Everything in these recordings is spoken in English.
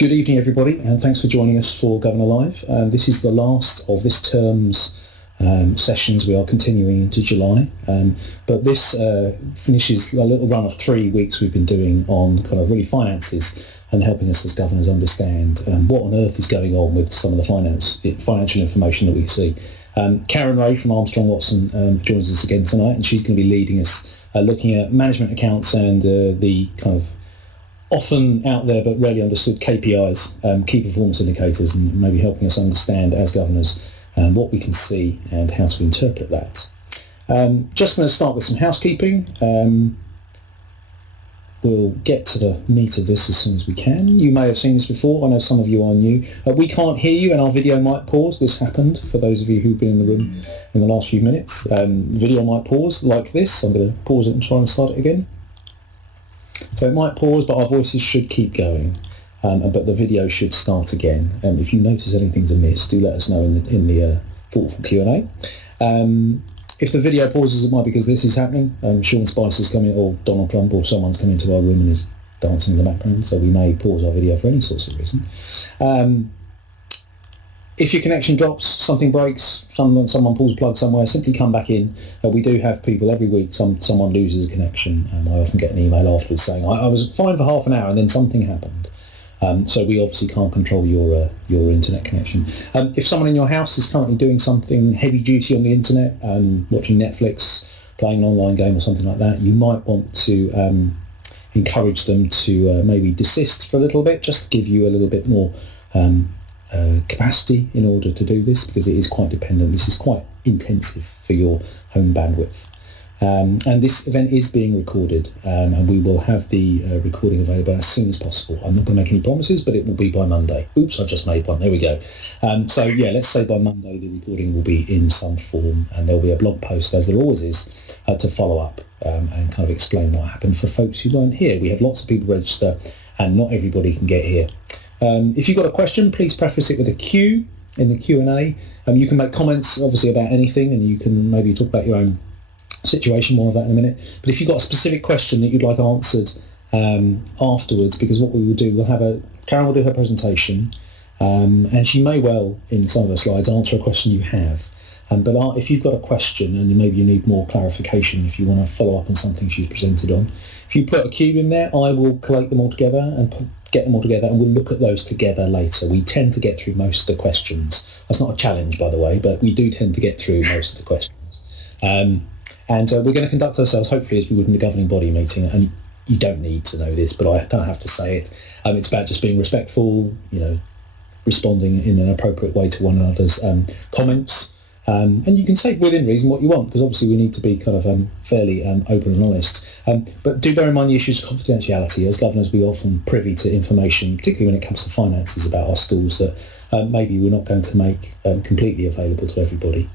Good evening, everybody, and thanks for joining us for Governor Live. This is the last of this term's sessions. We are continuing into July, but this finishes a little run of 3 weeks we've been doing on kind of really finances and helping us as governors understand what on earth is going on with some of the financial information that we see. Karen Ray from Armstrong Watson joins us again tonight, and she's going to be leading us looking at management accounts and the kind of often out there but rarely understood KPIs, key performance indicators, and maybe helping us understand as governors what we can see and how to interpret that. Just going to start with some housekeeping. We'll get to the meat of this as soon as we can. You may have seen this before. I know some of you are new. We can't hear you and our video might pause. This happened for those of you who've been in the room in the last few minutes. Video might pause like this. I'm going to pause it and try and start it again. So it might pause, but our voices should keep going, but the video should start again. If you notice anything's amiss, do let us know in the thoughtful Q&A. If the video pauses, it might be because this is happening. Sean Spice is coming, or Donald Trump, or someone's come into our room and is dancing in the background, so we may pause our video for any sorts of reason. If your connection drops, something breaks, someone pulls a plug somewhere, simply come back in. We do have people every week, someone loses a connection. I often get an email afterwards saying, I was fine for half an hour and then something happened. So we obviously can't control your internet connection. If someone in your house is currently doing something heavy duty on the internet, watching Netflix, playing an online game or something like that, you might want to encourage them to maybe desist for a little bit, just to give you a little bit more capacity in order to do this, because it is quite dependent. This is quite intensive for your home bandwidth. And this event is being recorded, and we will have the recording available as soon as possible. I'm not going to make any promises, but it will be by Monday. Oops, I just made one. There we go. So yeah, let's say by Monday the recording will be in some form, and there'll be a blog post, as there always is, to follow up and kind of explain what happened for folks who weren't here. We have lots of people register, and not everybody can get here. If you've got a question, please preface it with a Q in the Q&A. You can make comments, obviously, about anything, and you can maybe talk about your own situation, more of that in a minute. But if you've got a specific question that you'd like answered afterwards, because what we will do, Karen will do her presentation, and she may well, in some of her slides, answer a question you have. But if you've got a question and maybe you need more clarification, if you want to follow up on something she's presented on, if you put a Q in there, I will collate them all together and get them all together, and we'll look at those together later. We tend to get through most of the questions. That's not a challenge, by the way, but we do tend to get through most of the questions. And we're going to conduct ourselves, hopefully, as we would in the governing body meeting. And you don't need to know this, but I kind of have to say it. It's about just being respectful, responding in an appropriate way to one another's comments. And you can say within reason what you want, because obviously we need to be kind of fairly open and honest. But do bear in mind the issues of confidentiality. As governors, we're often privy to information, particularly when it comes to finances, about our schools that maybe we're not going to make completely available to everybody.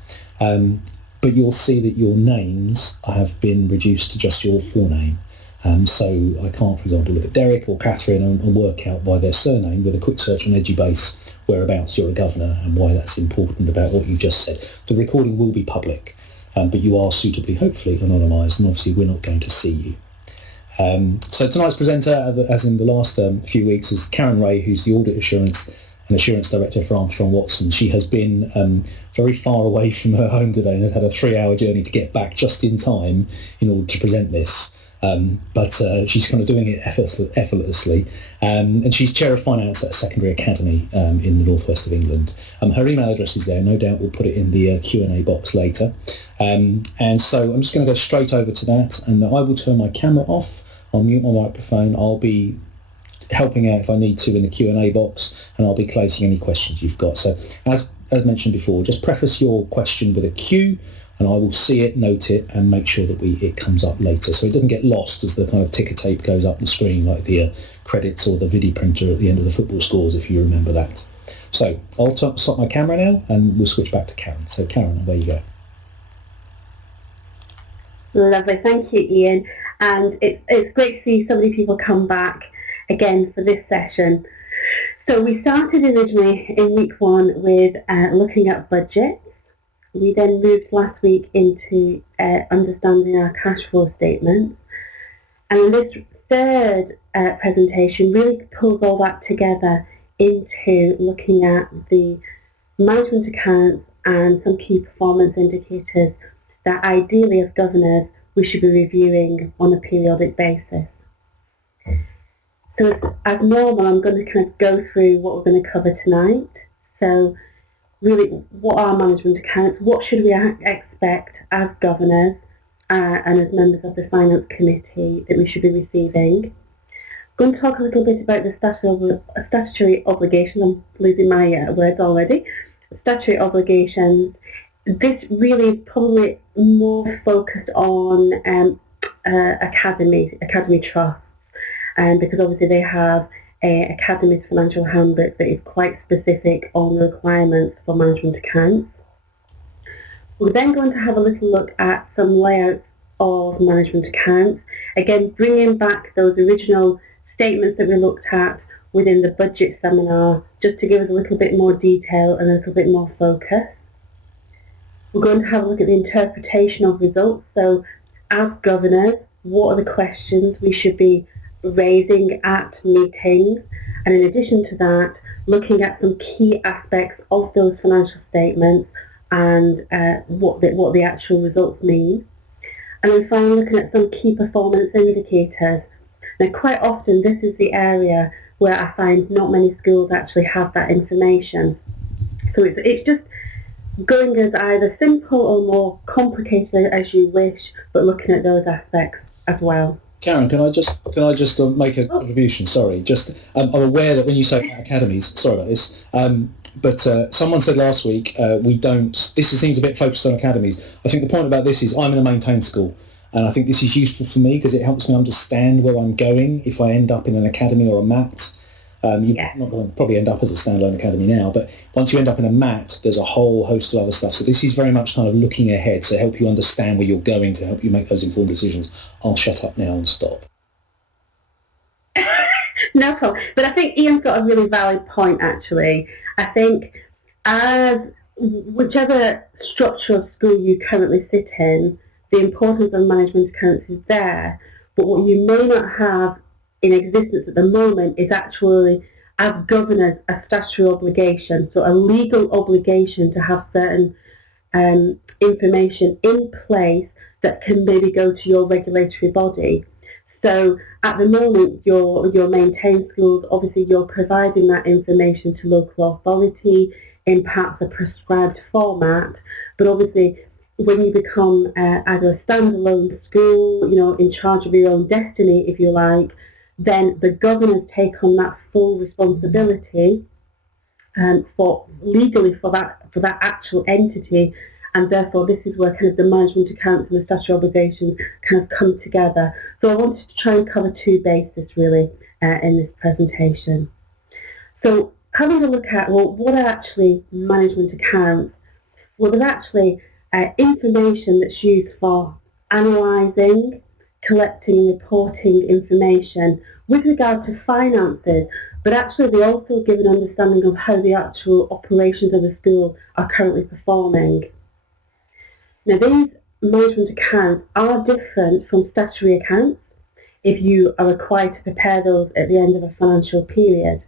But you'll see that your names have been reduced to just your forename. So I can't, for example, look at Derek or Catherine and work out by their surname with a quick search on Edubase whereabouts you're a governor and why that's important about what you've just said. The recording will be public, but you are suitably, hopefully, anonymised, and obviously we're not going to see you. So tonight's presenter, as in the last few weeks, is Karen Ray, who's the Audit Assurance and Assurance Director for Armstrong Watson. She has been very far away from her home today and has had a 3-hour journey to get back just in time in order to present this. But she's kind of doing it effortlessly. And she's Chair of Finance at a secondary academy in the northwest of England. Her email address is there. No doubt we'll put it in the Q&A box later. And so I'm just going to go straight over to that, and I will turn my camera off. I'll mute my microphone. I'll be helping out if I need to in the Q&A box, and I'll be collating any questions you've got. So as mentioned before, just preface your question with a Q, and I will see it, note it, and make sure that it comes up later, so it doesn't get lost as the kind of ticker tape goes up the screen, like the credits or the video printer at the end of the football scores, if you remember that. So I'll stop my camera now, and we'll switch back to Karen. So Karen, there you go. Lovely, thank you, Ian. And it's great to see so many people come back again for this session. So we started originally in week 1 with looking at budgets. We then moved last week into understanding our cash flow statements. And this third presentation really pulls all that together into looking at the management accounts and some key performance indicators that ideally as governors we should be reviewing on a periodic basis. So as normal, I'm going to kind of go through what we're going to cover tonight. So really, what are management accounts? What should we expect as governors and as members of the finance committee that we should be receiving? I'm going to talk a little bit about the statutory obligations. I'm losing my words already. Statutory obligations. This really is probably more focused on academy trusts, because obviously they have Academy's financial handbook that is quite specific on the requirements for management accounts. We're then going to have a little look at some layouts of management accounts, again bringing back those original statements that we looked at within the budget seminar, just to give us a little bit more detail and a little bit more focus. We're going to have a look at the interpretation of results. So as governors, what are the questions we should be raising at meetings? And in addition to that, looking at some key aspects of those financial statements and what the actual results mean. And then finally looking at some key performance indicators. Now quite often this is the area where I find not many schools actually have that information. So it's just going as either simple or more complicated as you wish, but looking at those aspects as well. Karen, can I just make a contribution? Sorry, I'm aware that when you say academies, sorry about this, but someone said last week we don't. This seems a bit focused on academies. I think the point about this is I'm in a maintained school, and I think this is useful for me because it helps me understand where I'm going if I end up in an academy or a MAT. You're not going to probably end up as a standalone academy now, but once you end up in a MAT, there's a whole host of other stuff. So this is very much kind of looking ahead to help you understand where you're going, to help you make those informed decisions. I'll shut up now and stop. No problem. But I think Ian's got a really valid point, actually. I think as whichever structure of school you currently sit in, the importance of management accounts is there. But what you may not have in existence at the moment is actually, as governors, a statutory obligation, so a legal obligation to have certain information in place that can maybe go to your regulatory body. So at the moment, your maintained schools, obviously you're providing that information to local authority in perhaps a prescribed format, but obviously when you become either a standalone school, in charge of your own destiny, if you like, then the governors take on that full responsibility for that actual entity, and therefore this is where kind of the management accounts and the statutory obligations kind of come together. So I wanted to try and cover two bases really in this presentation. So having a look at, what are actually management accounts? Well, they're actually information that's used for analysing, collecting and reporting information with regard to finances, but actually they also give an understanding of how the actual operations of the school are currently performing. Now these management accounts are different from statutory accounts if you are required to prepare those at the end of a financial period,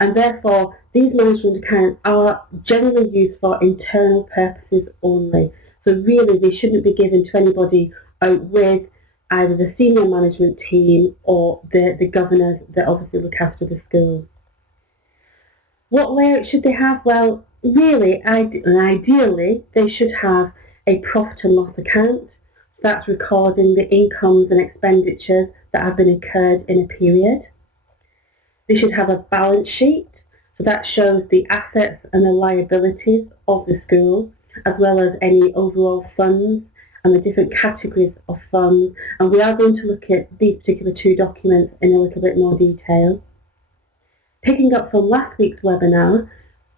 and therefore these management accounts are generally used for internal purposes only. So really they shouldn't be given to anybody out with either the senior management team or the governors that obviously look after the school. What layout should they have? Well, really, ideally, they should have a profit and loss account. That's recording the incomes and expenditures that have been incurred in a period. They should have a balance sheet, so that shows the assets and the liabilities of the school, as well as any overall funds and the different categories of funds, and we are going to look at these particular two documents in a little bit more detail. Picking up from last week's webinar,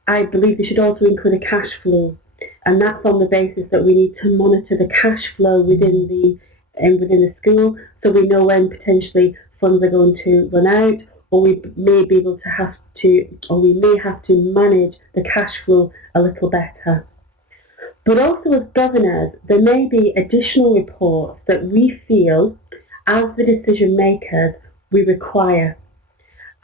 I believe we should also include a cash flow, and that's on the basis that we need to monitor the cash flow within the school, so we know when potentially funds are going to run out, or we may have to manage the cash flow a little better. But also as governors, there may be additional reports that we feel, as the decision makers, we require.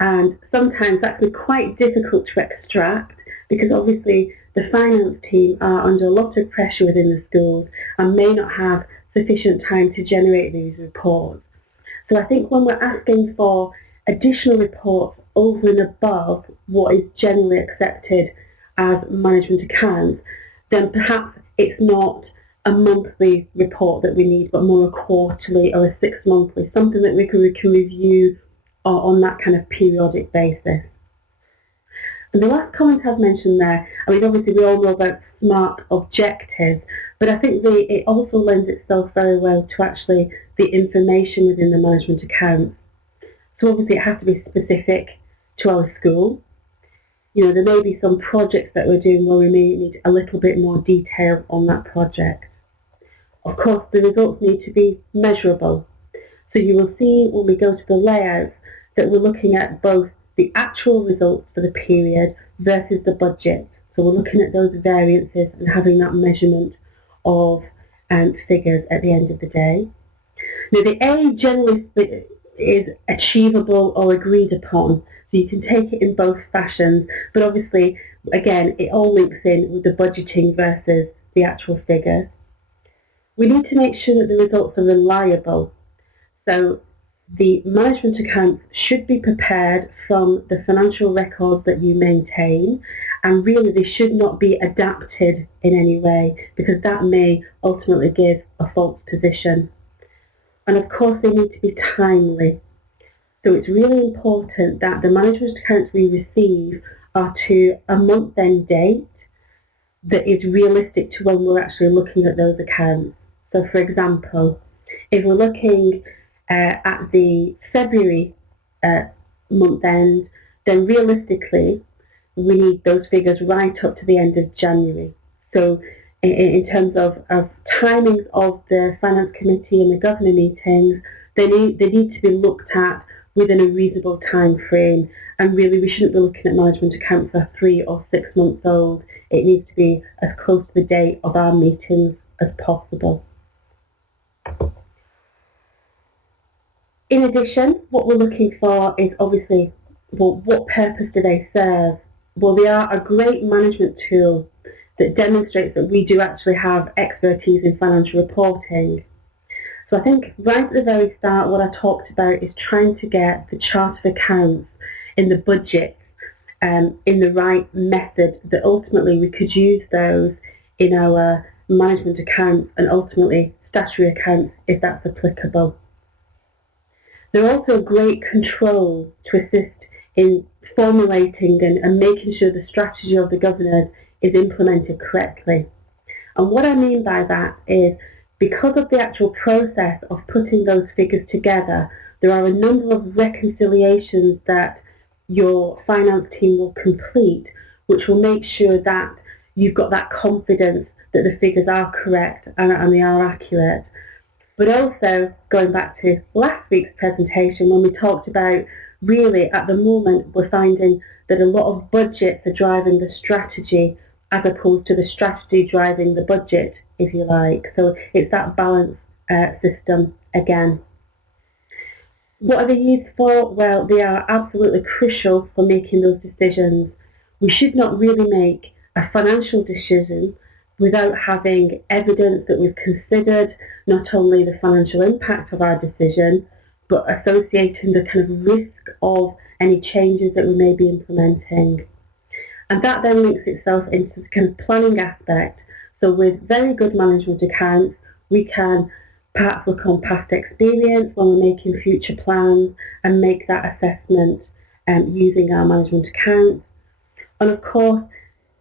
And sometimes that can be quite difficult to extract because obviously the finance team are under a lot of pressure within the schools and may not have sufficient time to generate these reports. So I think when we're asking for additional reports over and above what is generally accepted as management accounts, then perhaps it's not a monthly report that we need, but more a quarterly or a 6-monthly, something that we can review on that kind of periodic basis. And the last comment I've mentioned there, I mean, obviously we all know about SMART objectives, but I think it also lends itself very well to actually the information within the management accounts. So obviously it has to be specific to our school. You know, there may be some projects that we're doing where we may need a little bit more detail on that project. Of course, the results need to be measurable. So you will see when we go to the layout that we're looking at both the actual results for the period versus the budget. So we're looking at those variances and having that measurement of figures at the end of the day. Now the A generally is achievable or agreed upon, so you can take it in both fashions, but obviously again it all links in with the budgeting versus the actual figures. We need to make sure that the results are reliable. So the management accounts should be prepared from the financial records that you maintain, and really they should not be adapted in any way because that may ultimately give a false position. And of course they need to be timely. So it's really important that the management accounts we receive are to a month-end date that is realistic to when we're actually looking at those accounts. So for example, if we're looking at the February month end, then realistically we need those figures right up to the end of January. So in terms of timings of the finance committee and the governor meetings, they need to be looked at within a reasonable time frame, and really we shouldn't be looking at management accounts that are 3 or 6 months old. It needs to be as close to the date of our meetings as possible. In addition, what we're looking for is obviously, well, what purpose do they serve? Well, they are a great management tool that demonstrates that we do actually have expertise in financial reporting. So I think right at the very start what I talked about is trying to get the chart of accounts in the budget in the right method that ultimately we could use those in our management accounts and ultimately statutory accounts if that's applicable. They're also a great control to assist in formulating and making sure the strategy of the governors is implemented correctly. And what I mean by that is because of the actual process of putting those figures together, there are a number of reconciliations that your finance team will complete, which will make sure that you've got that confidence that the figures are correct and they are accurate. But also, going back to last week's presentation when we talked about really at the moment we're finding that a lot of budgets are driving the strategy as opposed to the strategy driving the budget, if you like. So it's that balance system again. What are they used for? Well, they are absolutely crucial for making those decisions. We should not really make a financial decision without having evidence that we've considered not only the financial impact of our decision, but associating the kind of risk of any changes that we may be implementing. And that then links itself into the kind of planning aspect. So with very good management accounts, we can perhaps look on past experience when we're making future plans and make that assessment using our management accounts. And of course,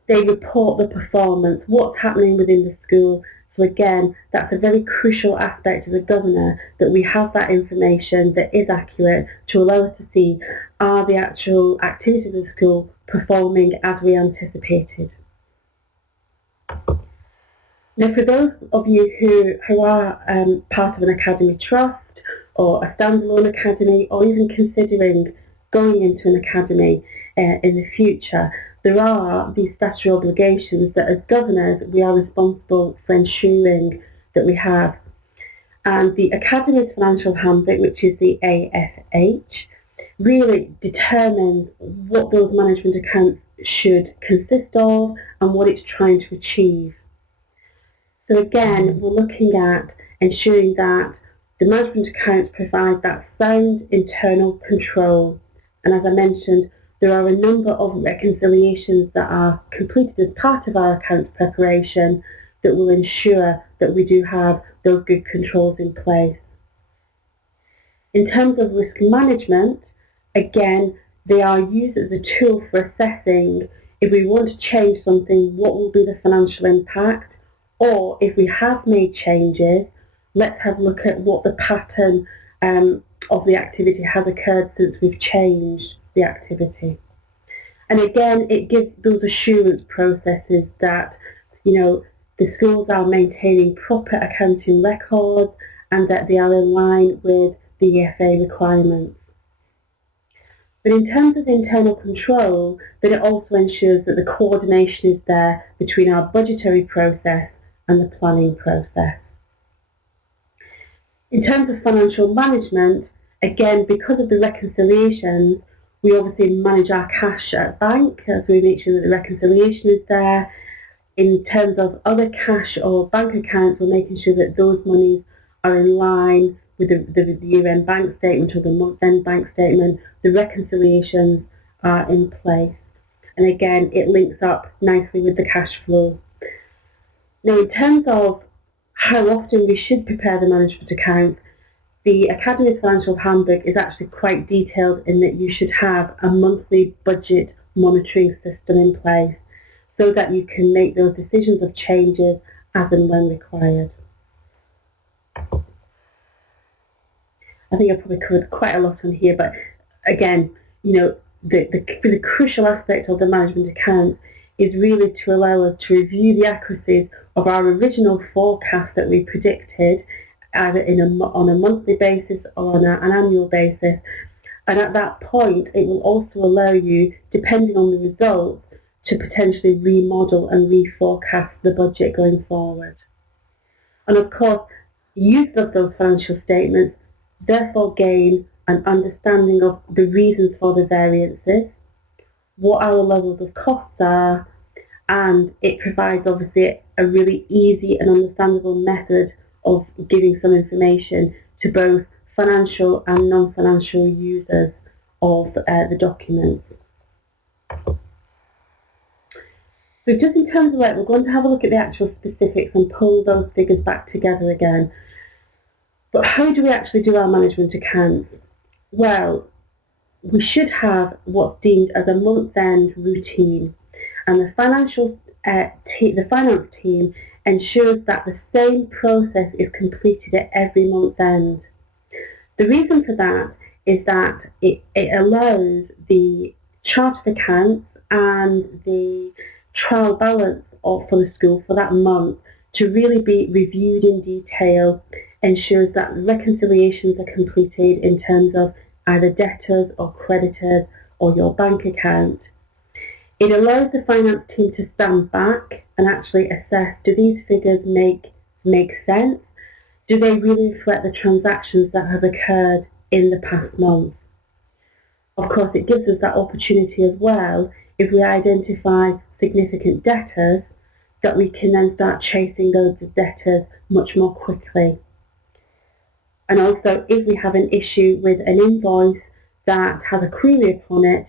they report the performance, what's happening within the school. So again, that's a very crucial aspect of the governor, that we have that information that is accurate to allow us to see are the actual activities of the school performing as we anticipated. Now for those of you who are part of an academy trust or a standalone academy or even considering going into an academy in the future, there are these statutory obligations that as governors we are responsible for ensuring that we have. And the Academy's Financial Handbook, which is the AFH, really determines what those management accounts should consist of and what it's trying to achieve. So again, we're looking at ensuring that the management accounts provide that sound internal control. And as I mentioned, there are a number of reconciliations that are completed as part of our accounts preparation that will ensure that we do have those good controls in place. In terms of risk management, again, they are used as a tool for assessing if we want to change something, what will be the financial impact, or if we have made changes, let's have a look at what the pattern of the activity has occurred since we've changed the activity. And again, it gives those assurance processes that, the schools are maintaining proper accounting records and that they are in line with the EFA requirements. But in terms of internal control, then it also ensures that the coordination is there between our budgetary process and the planning process. In terms of financial management, again, because of the reconciliations, we obviously manage our cash at bank, so we make sure that the reconciliation is there. In terms of other cash or bank accounts, we're making sure that those monies are in line with the year-end bank statement or the month-end bank statement. The reconciliations are in place. And again, it links up nicely with the cash flow. Now, in terms of how often we should prepare the management accounts, the Academy's Financial Handbook is actually quite detailed in that you should have a monthly budget monitoring system in place so that you can make those decisions of changes as and when required. I think I've probably covered quite a lot on here, but again, the crucial aspect of the management accounts is really to allow us to review the accuracies of our original forecast that we predicted, either on a monthly basis or on an annual basis. And at that point, it will also allow you, depending on the results, to potentially remodel and reforecast the budget going forward. And of course, use of those financial statements therefore gain an understanding of the reasons for the variances, what our levels of costs are, and it provides obviously a really easy and understandable method of giving some information to both financial and non-financial users of the documents. So just in terms of that, we're going to have a look at the actual specifics and pull those figures back together again. But how do we actually do our management accounts? Well, we should have what's deemed as a month-end routine, and the finance team ensures that the same process is completed at every month end. The reason for that is that it allows the chart of accounts and the trial balance for the school for that month to really be reviewed in detail, ensures that reconciliations are completed in terms of either debtors or creditors or your bank account. It allows the finance team to stand back and actually assess, do these figures make sense? Do they really reflect the transactions that have occurred in the past month? Of course, it gives us that opportunity as well, if we identify significant debtors, that we can then start chasing those debtors much more quickly. And also, if we have an issue with an invoice that has a query upon it,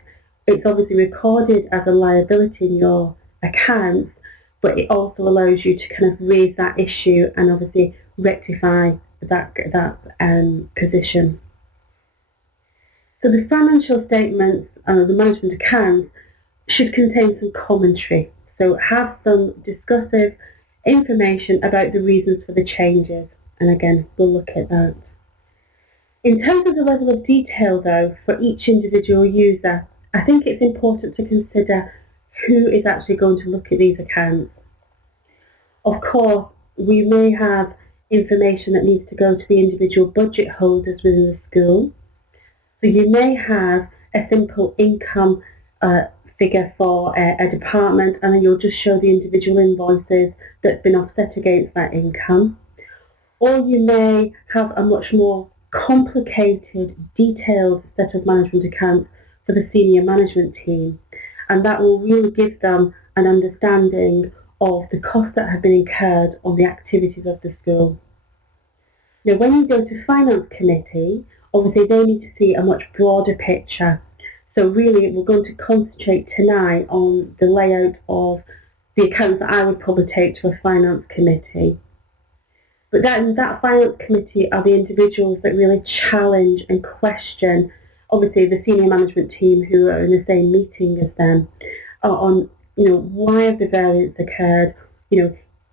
it's obviously recorded as a liability in your accounts, but it also allows you to kind of raise that issue and obviously rectify that position. So the financial statements, the management accounts, should contain some commentary. So have some discussive information about the reasons for the changes. And again, we'll look at that. In terms of the level of detail though, for each individual user, I think it's important to consider who is actually going to look at these accounts. Of course, we may have information that needs to go to the individual budget holders within the school. So you may have a simple income figure for a department, and then you'll just show the individual invoices that's been offset against that income. Or you may have a much more complicated, detailed set of management accounts for the senior management team, and that will really give them an understanding of the costs that have been incurred on the activities of the school. Now, when you go to finance committee, obviously they need to see a much broader picture. So really, we're going to concentrate tonight on the layout of the accounts that I would probably take to a finance committee. But that finance committee are the individuals that really challenge and question, obviously, the senior management team who are in the same meeting as them on, why have the variance occurred?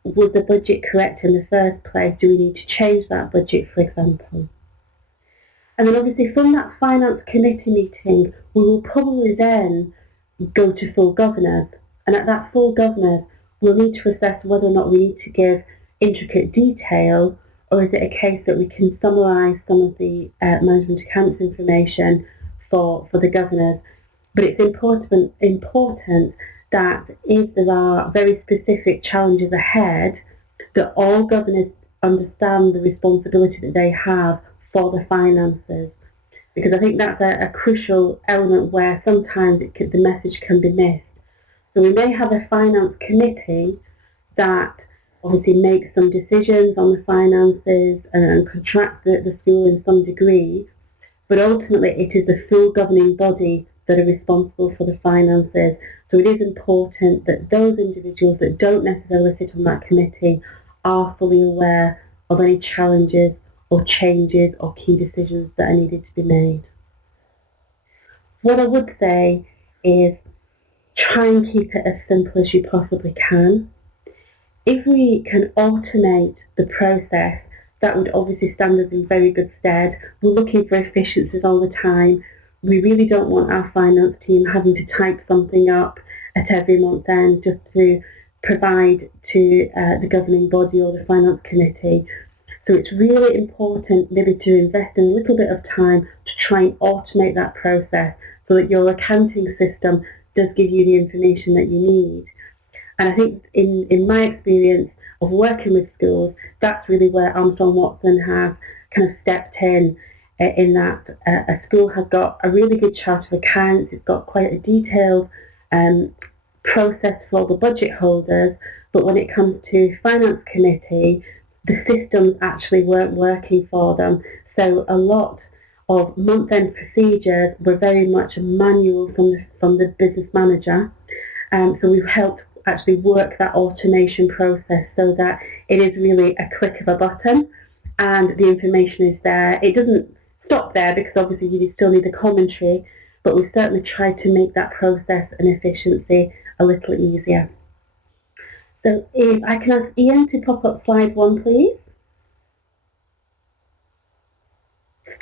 Was the budget correct in the first place? Do we need to change that budget, for example? And then obviously from that finance committee meeting, we will probably then go to full governors. And at that full governors, we'll need to assess whether or not we need to give intricate detail, or is it a case that we can summarise some of the management accounts information for the governors. But it's important that if there are very specific challenges ahead, that all governors understand the responsibility that they have for the finances. Because I think that's a crucial element where sometimes the message can be missed. So we may have a finance committee that obviously makes some decisions on the finances and contracts the school in some degree, but ultimately it is the full governing body that are responsible for the finances. So it is important that those individuals that don't necessarily sit on that committee are fully aware of any challenges or changes or key decisions that are needed to be made. What I would say is try and keep it as simple as you possibly can. If we can automate the process, that would obviously stand us in very good stead. We're looking for efficiencies all the time. We really don't want our finance team having to type something up at every month's end just to provide to the governing body or the finance committee. So it's really important maybe to invest in a little bit of time to try and automate that process so that your accounting system does give you the information that you need. And I think in my experience of working with schools, that's really where Armstrong Watson has kind of stepped in that a school has got a really good chart of accounts, it's got quite a detailed process for all the budget holders, but when it comes to finance committee, the systems actually weren't working for them. So a lot of month-end procedures were very much manual from the business manager. So we've helped actually work that automation process so that it is really a click of a button and the information is there. It doesn't stop there because obviously you still need the commentary, but we've certainly tried to make that process and efficiency a little easier. So if I can ask Ian to pop up slide 1, please.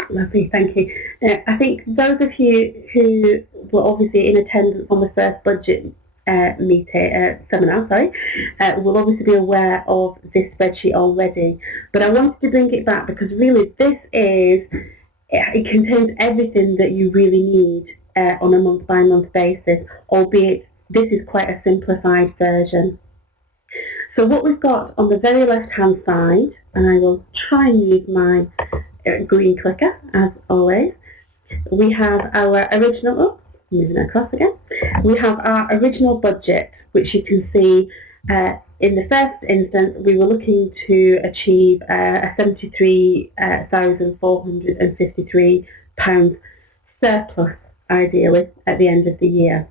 Lovely, thank you. Now, I think those of you who were obviously in attendance on the first budget seminar, will obviously be aware of this spreadsheet already. But I wanted to bring it back because really it contains everything that you really need on a month-by-month basis, albeit this is quite a simplified version. So what we've got on the very left-hand side, and I will try and use my green clicker as always, we have our original, moving across again, we have our original budget, which you can see in the first instance we were looking to achieve a £73,453 surplus ideally at the end of the year.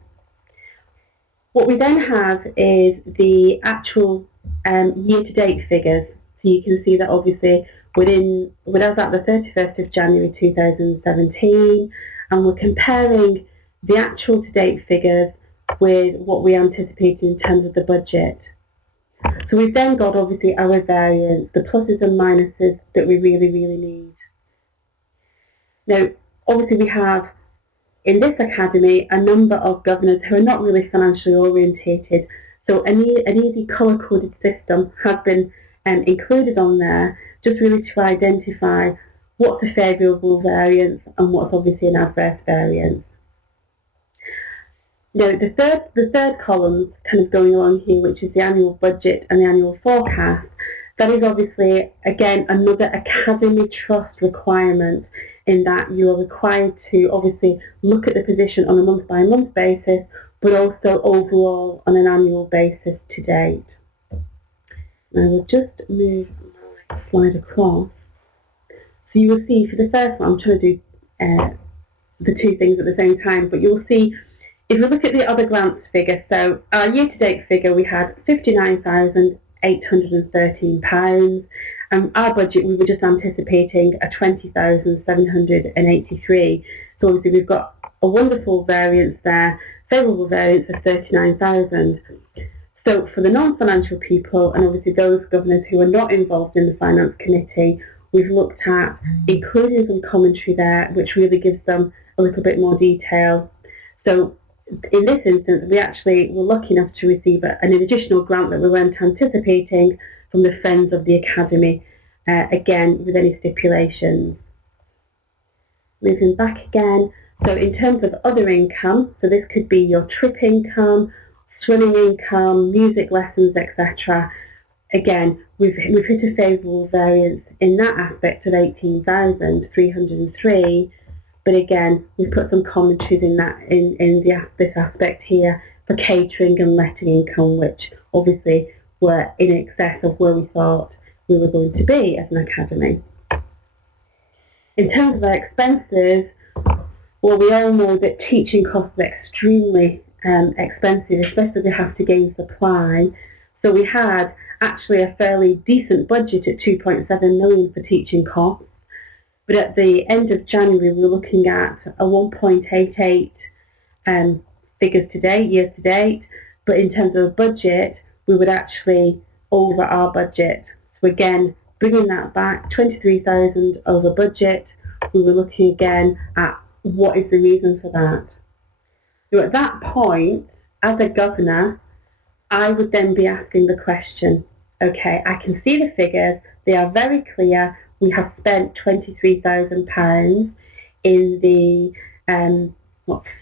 What we then have is the actual year-to-date figures. So you can see that obviously when I was at the 31st of January 2017, and we're comparing the actual to-date figures with what we anticipated in terms of the budget. So we've then got obviously our variance, the pluses and minuses that we really, really need. Now, obviously we have in this academy a number of governors who are not really financially orientated, so an easy colour-coded system has been included on there, just really to identify what's a favourable variance and what's obviously an adverse variance. Now the third column kind of going along here, which is the annual budget and the annual forecast, That is obviously, again, another academy trust requirement, in that you are required to obviously look at the position on a month-by-month basis, but also overall on an annual basis to date. I will just move my slide across. So you will see for the first one, I'm trying to do the two things at the same time, but you'll see if we look at the other grants figure, so our year-to-date figure, we had £59,813, and our budget, we were just anticipating a £20,783. So obviously we've got a wonderful variance there, favourable variance of 39,000. So for the non-financial people, and obviously those governors who are not involved in the finance committee, we've looked at including some commentary there, which really gives them a little bit more detail. So in this instance, we actually were lucky enough to receive an additional grant that we weren't anticipating from the Friends of the Academy, again with any stipulations. Moving back again, so in terms of other income, so this could be your trip income, swimming income, music lessons, etc. Again, we've hit a favourable variance in that aspect of 18,303. But again, we've put some commentaries in this aspect here for catering and letting income, which obviously were in excess of where we thought we were going to be as an academy. In terms of our expenses, well, we all know that teaching costs are extremely expensive, especially if they have to gain supply. So we had actually a fairly decent budget at 2.7 million for teaching costs. But at the end of January, we were looking at a 1.88 figures to date, year to date. But in terms of budget, we would actually over our budget. So again, bringing that back, 23,000 over budget. We were looking again at what is the reason for that. So at that point, as a governor, I would then be asking the question, okay, I can see the figures, they are very clear. We have spent £23,000 in the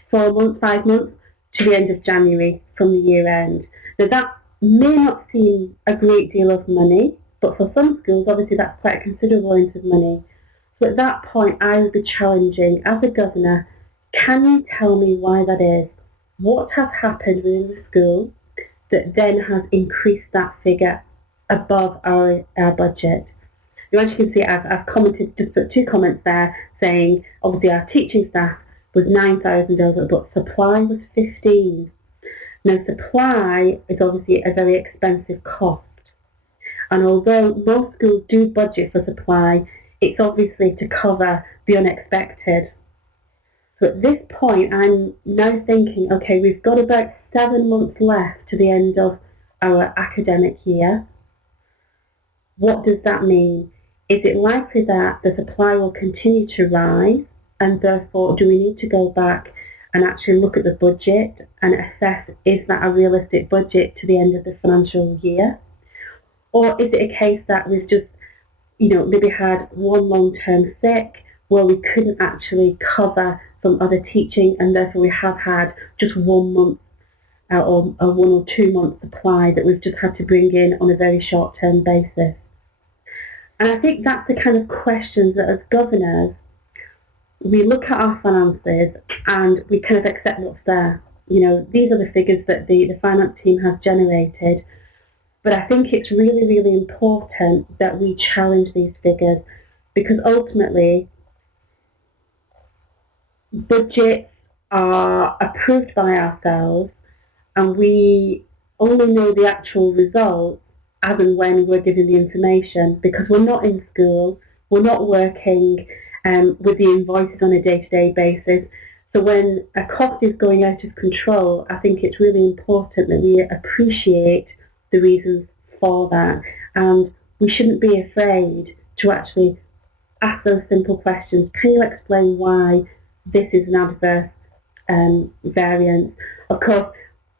5 months to the end of January from the year end. Now that may not seem a great deal of money, but for some schools obviously that's quite a considerable amount of money. So at that point I would be challenging, as a governor, can you tell me why that is? What has happened within the school that then has increased that figure above our budget? Now, as you can see, I've commented, just put two comments there saying obviously our teaching staff was 9,000 over, but supply was 15. Now supply is obviously a very expensive cost, and although most schools do budget for supply, it's obviously to cover the unexpected. So at this point I'm now thinking, okay, we've got about 7 months left to the end of our academic year. What does that mean? Is it likely that the supply will continue to rise, and therefore do we need to go back and actually look at the budget and assess, is that a realistic budget to the end of the financial year? Or is it a case that we've just, maybe had one long-term sick where we couldn't actually cover some other teaching, and therefore we have had just 1 month or a 1 or 2 month supply that we've just had to bring in on a very short-term basis? And I think that's the kind of questions that as governors, we look at our finances and we kind of accept what's there. These are the figures that the finance team has generated. But I think it's really, really important that we challenge these figures, because ultimately budgets are approved by ourselves and we only know the actual results as and when we're given the information, because we're not in school, we're not working with the invoices on a day-to-day basis. So when a cost is going out of control, I think it's really important that we appreciate the reasons for that, and we shouldn't be afraid to actually ask those simple questions. Can you explain why this is an adverse variance? Of course,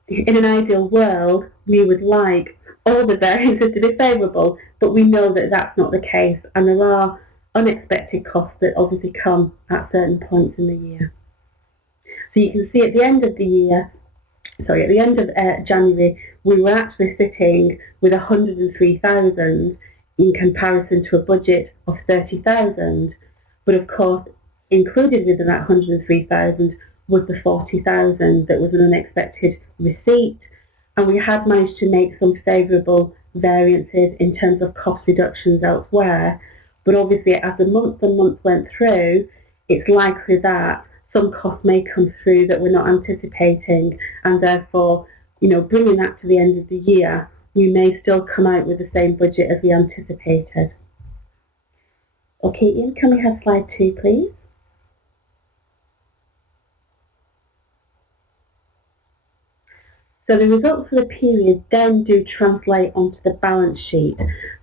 in an ideal world, we would like all the variances to be favourable, but we know that that's not the case, and there are unexpected costs that obviously come at certain points in the year. So you can see at the end of January, we were actually sitting with 103,000 in comparison to a budget of 30,000, but of course included within that 103,000 was the 40,000 that was an unexpected receipt, and we had managed to make some favourable variances in terms of cost reductions elsewhere. But obviously, as the months and months went through, it's likely that some costs may come through that we're not anticipating, and therefore, bringing that to the end of the year, we may still come out with the same budget as we anticipated. Okay, Ian, can we have slide 2, please? So the results for the period then do translate onto the balance sheet.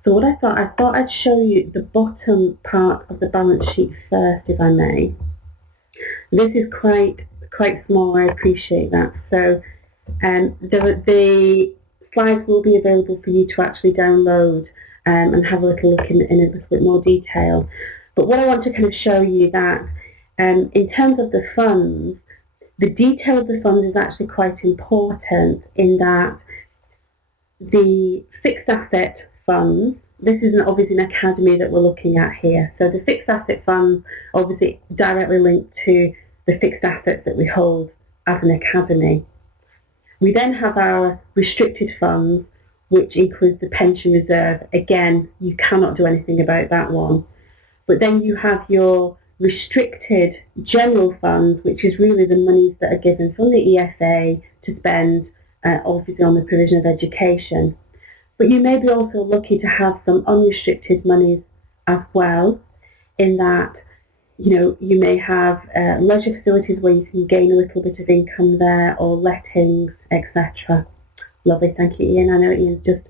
So what I thought I'd show you the bottom part of the balance sheet first, if I may. This is quite small, I appreciate that. So the slides will be available for you to actually download and have a little look in a little bit more detail. But what I want to kind of show you that in terms of the funds, the detail of the funds is actually quite important in that the fixed asset funds, this is obviously an academy that we're looking at here. So the fixed asset funds obviously directly linked to the fixed assets that we hold as an academy. We then have our restricted funds, which includes the pension reserve. Again, you cannot do anything about that one. But then you have your restricted general funds, which is really the monies that are given from the ESA to spend obviously on the provision of education. But you may be also lucky to have some unrestricted monies as well, in that you may have leisure facilities where you can gain a little bit of income there, or lettings, etc. Lovely, thank you, Ian. I know Ian's just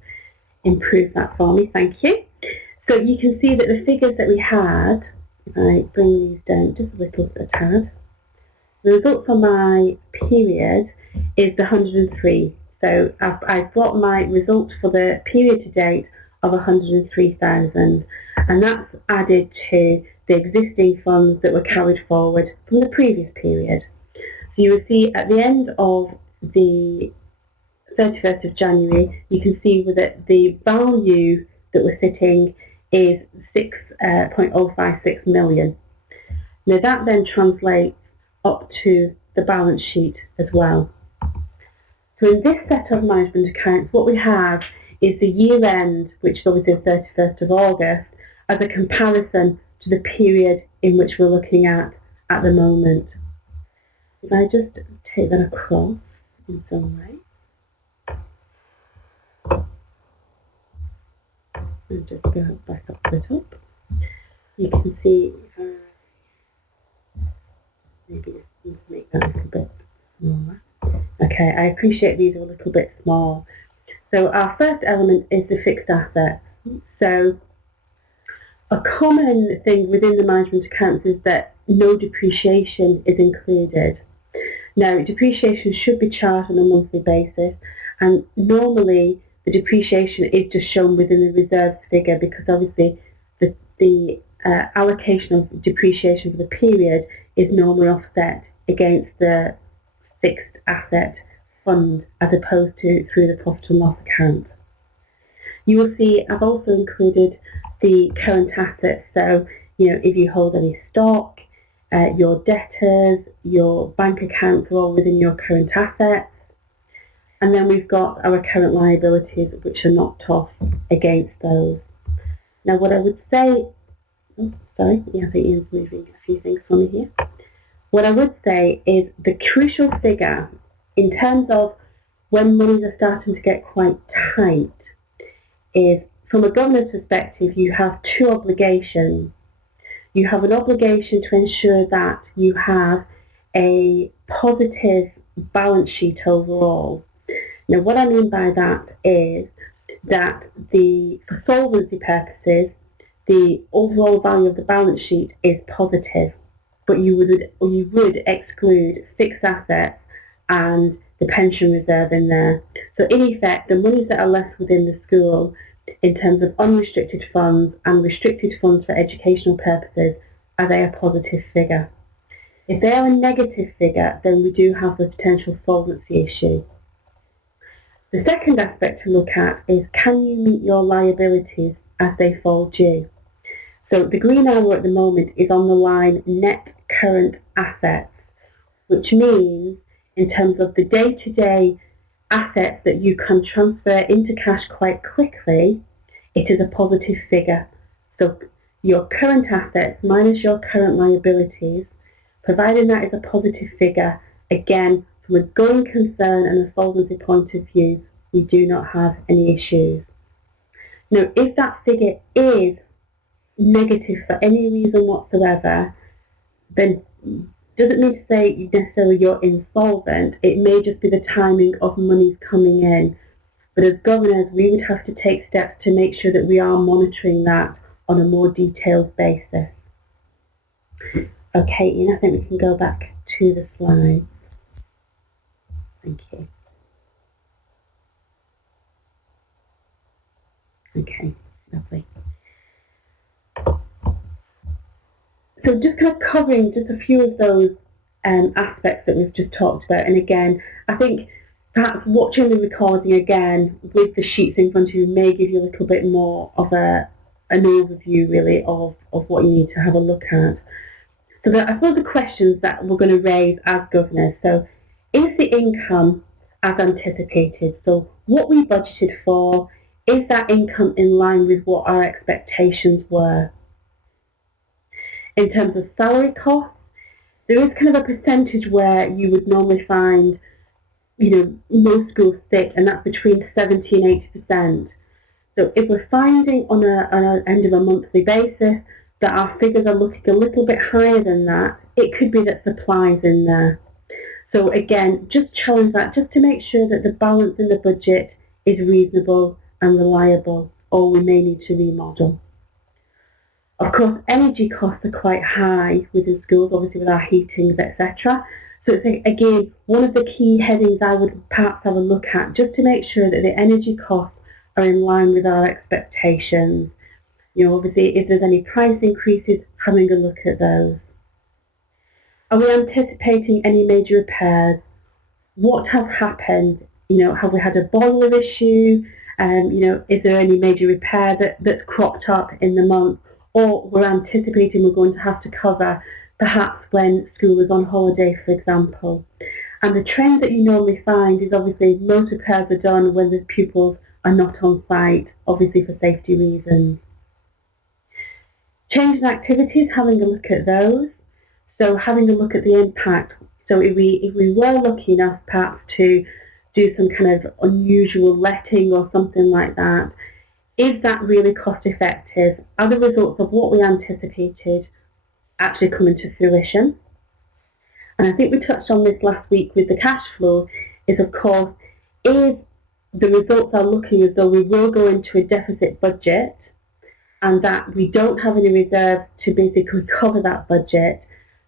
improved that for me, thank you. So you can see that the figures that we had, if I bring these down just a little bit, a tad, the result for my period is the 103. So I've got my result for the period to date of 103,000, and that's added to the existing funds that were carried forward from the previous period. So you will see at the end of the 31st of January, you can see that the value that we're sitting is 6.056 million. Now that then translates up to the balance sheet as well. So in this set of management accounts, what we have is the year end, which is obviously the 31st of August, as a comparison to the period in which we're looking at the moment. If I just take that across in some way, and just go back up to the top, you can see, maybe just make that a little bit smaller. Okay, I appreciate these are a little bit small. So our first element is the fixed assets. So a common thing within the management accounts is that no depreciation is included. Now, depreciation should be charged on a monthly basis, and normally the depreciation is just shown within the reserves figure, because obviously the allocation of depreciation for the period is normally offset against the fixed asset fund as opposed to through the profit and loss account. You will see I've also included the current assets, so if you hold any stock, your debtors, your bank accounts are all within your current assets, and then we've got our current liabilities, which are knocked off against those. Now what I would say, I think Ian's moving a few things for me here. What I would say is the crucial figure in terms of when monies are starting to get quite tight is, from a governance perspective, you have two obligations. You have an obligation to ensure that you have a positive balance sheet overall. Now what I mean by that is that for solvency purposes, the overall value of the balance sheet is positive, but you would exclude fixed assets and the pension reserve in there. So in effect, the monies that are left within the school in terms of unrestricted funds and restricted funds for educational purposes, are they a positive figure? If they are a negative figure, then we do have the potential solvency issue. The second aspect to look at is, can you meet your liabilities as they fall due. So the green arrow at the moment is on the line net current assets, which means in terms of the day-to-day assets that you can transfer into cash quite quickly, it is a positive figure. So your current assets minus your current liabilities, providing that is a positive figure, again, from a going concern and a solvency point of view, we do not have any issues. Now, if that figure is negative for any reason whatsoever, then doesn't mean to say necessarily you're insolvent. It may just be the timing of monies coming in. But as governors, we would have to take steps to make sure that we are monitoring that on a more detailed basis. Okay, Ian, I think we can go back to the slide. Thank you. Okay, lovely. So just kind of covering just a few of those aspects that we've just talked about. And again, I think perhaps watching the recording again with the sheets in front of you may give you a little bit more of an overview really of what you need to have a look at. So I suppose the questions that we're going to raise as governors. So is the income as anticipated? So what we budgeted for, is that income in line with what our expectations were? In terms of salary costs, there is kind of a percentage where you would normally find, most schools sit, and that's between 70 and 80%. So if we're finding on an end of a monthly basis that our figures are looking a little bit higher than that, it could be that supply's in there. So again, just challenge that just to make sure that the balance in the budget is reasonable and reliable, or we may need to remodel. Of course, energy costs are quite high within schools, obviously with our heatings, etc. So it's, again, one of the key headings I would perhaps have a look at, just to make sure that the energy costs are in line with our expectations. Obviously, if there's any price increases, having a look at those. Are we anticipating any major repairs? What has happened? Have we had a boiler issue? Is there any major repair that's cropped up in the month? Or we're anticipating we're going to have to cover perhaps when school is on holiday, for example. And the trend that you normally find is obviously most repairs are done when the pupils are not on site, obviously for safety reasons. Change in activities, having a look at those. So having a look at the impact. So if we were lucky enough perhaps to do some kind of unusual letting or something like that, is that really cost effective? Are the results of what we anticipated actually coming to fruition? And I think we touched on this last week with the cash flow, is of course, if the results are looking as though we will go into a deficit budget and that we don't have any reserves to basically cover that budget,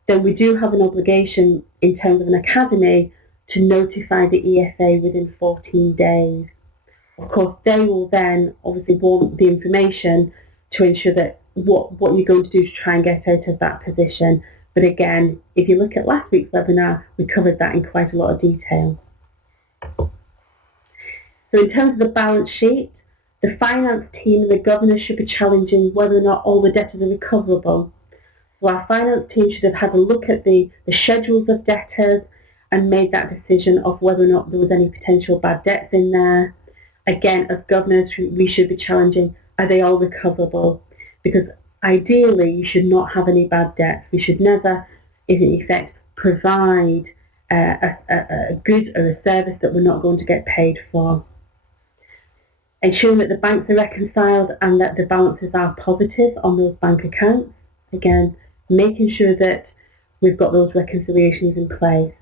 then we do have an obligation in terms of an academy to notify the ESA within 14 days. Of course, they will then obviously want the information to ensure that what you're going to do to try and get out of that position. But again, if you look at last week's webinar, we covered that in quite a lot of detail. So in terms of the balance sheet, the finance team and the governor should be challenging whether or not all the debtors are recoverable. So our finance team should have had a look at the schedules of debtors and made that decision of whether or not there was any potential bad debts in there. Again, as governors, we should be challenging, are they all recoverable? Because ideally, you should not have any bad debts. We should never, in effect, provide a good or a service that we're not going to get paid for. Ensuring that the banks are reconciled and that the balances are positive on those bank accounts. Again, making sure that we've got those reconciliations in place.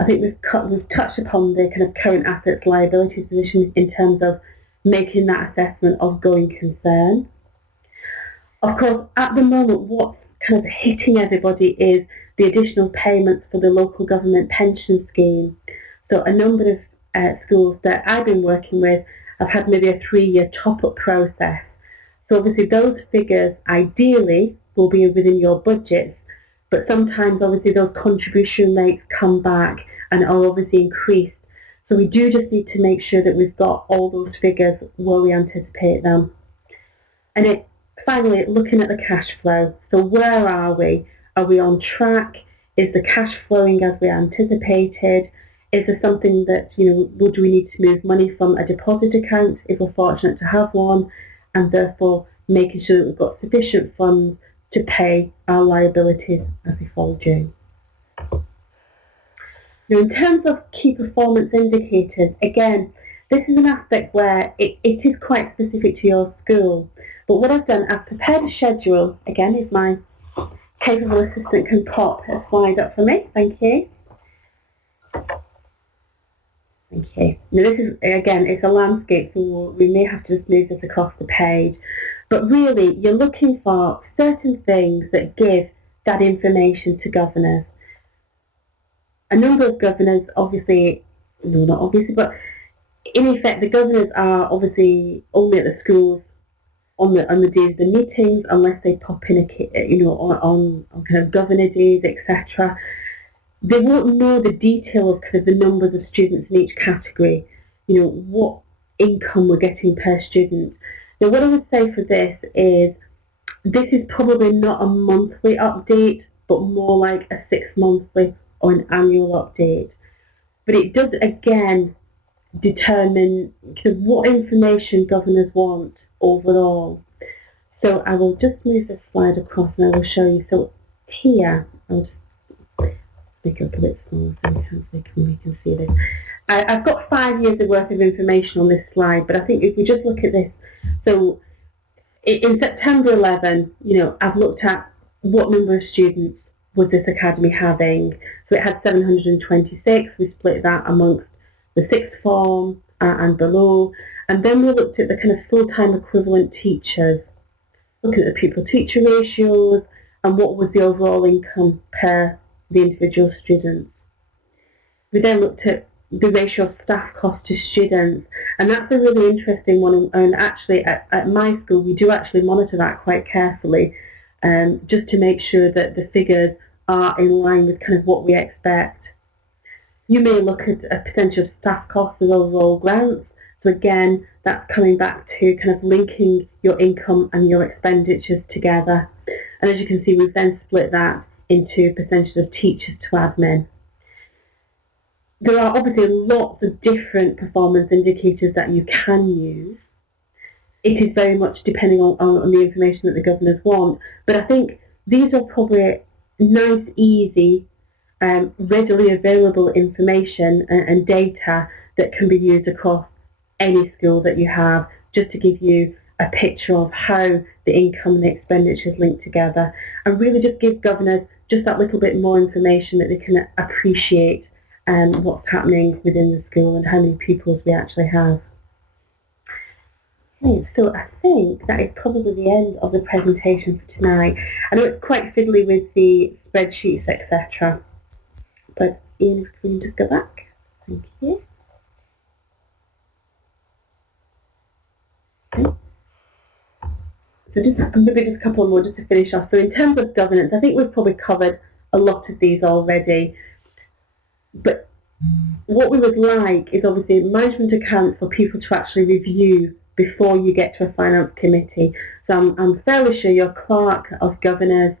I think we've touched upon the kind of current assets liabilities position in terms of making that assessment of going concern. Of course, at the moment, what's kind of hitting everybody is the additional payments for the local government pension scheme. So a number of schools that I've been working with have had maybe a 3-year top-up process. So obviously those figures ideally will be within your budgets, but sometimes obviously those contribution rates come back and are obviously increased. So we do just need to make sure that we've got all those figures where we anticipate them. And finally, looking at the cash flow. So where are we? Are we on track? Is the cash flowing as we anticipated? Is there something that, would we need to move money from a deposit account if we're fortunate to have one, and therefore making sure that we've got sufficient funds to pay our liabilities as they fall due. Now, in terms of key performance indicators, again, this is an aspect where it is quite specific to your school. But what I've done, I've prepared a schedule. Again, if my capable assistant can pop a slide up for me. Thank you. Thank you. Now this is, again, it's a landscape, so we may have to just move this across the page. But really, you're looking for certain things that give that information to governors. A number of governors, obviously, no, not obviously, but in effect, the governors are obviously only at the schools on the days of the meetings, unless they pop in, on kind of governor days, etc. They won't know the detail of kind of the numbers of students in each category, what income we're getting per student. Now, what I would say for this is probably not a monthly update, but more like a 6-monthly or an annual update. But it does, again, determine kind of what information governors want overall. So I will just move this slide across and I will show you. So here, I'll just make it up a bit smaller so we can see this. I've got 5 years of worth of information on this slide, but I think if we just look at this, so in September 11, I've looked at what number of students was this academy having. So it had 726. We split that amongst the sixth form and below. And then we looked at the kind of full-time equivalent teachers, looking at the pupil-teacher ratios and what was the overall income per the individual students. We then looked at the ratio of staff cost to students, and that's a really interesting one, and actually at my school we do actually monitor that quite carefully, just to make sure that the figures are in line with kind of what we expect. You may look at a percentage of staff costs as overall grants, so again that's coming back to kind of linking your income and your expenditures together, and as you can see we've then split that into percentages of teachers to admin. There are obviously lots of different performance indicators that you can use. It is very much depending on the information that the governors want, but I think these are probably nice, easy, readily available information and data that can be used across any school that you have, just to give you a picture of how the income and the expenditures link together, and really just give governors just that little bit more information that they can appreciate what's happening within the school and how many pupils we actually have. Okay, so I think that is probably the end of the presentation for tonight. I know it's quite fiddly with the spreadsheets, etc. But Ian, if we can just go back. Thank you. Okay. So maybe just a couple more just to finish off. So in terms of governance, I think we've probably covered a lot of these already. But what we would like is obviously management accounts for people to actually review before you get to a finance committee. So I'm fairly sure your clerk of governors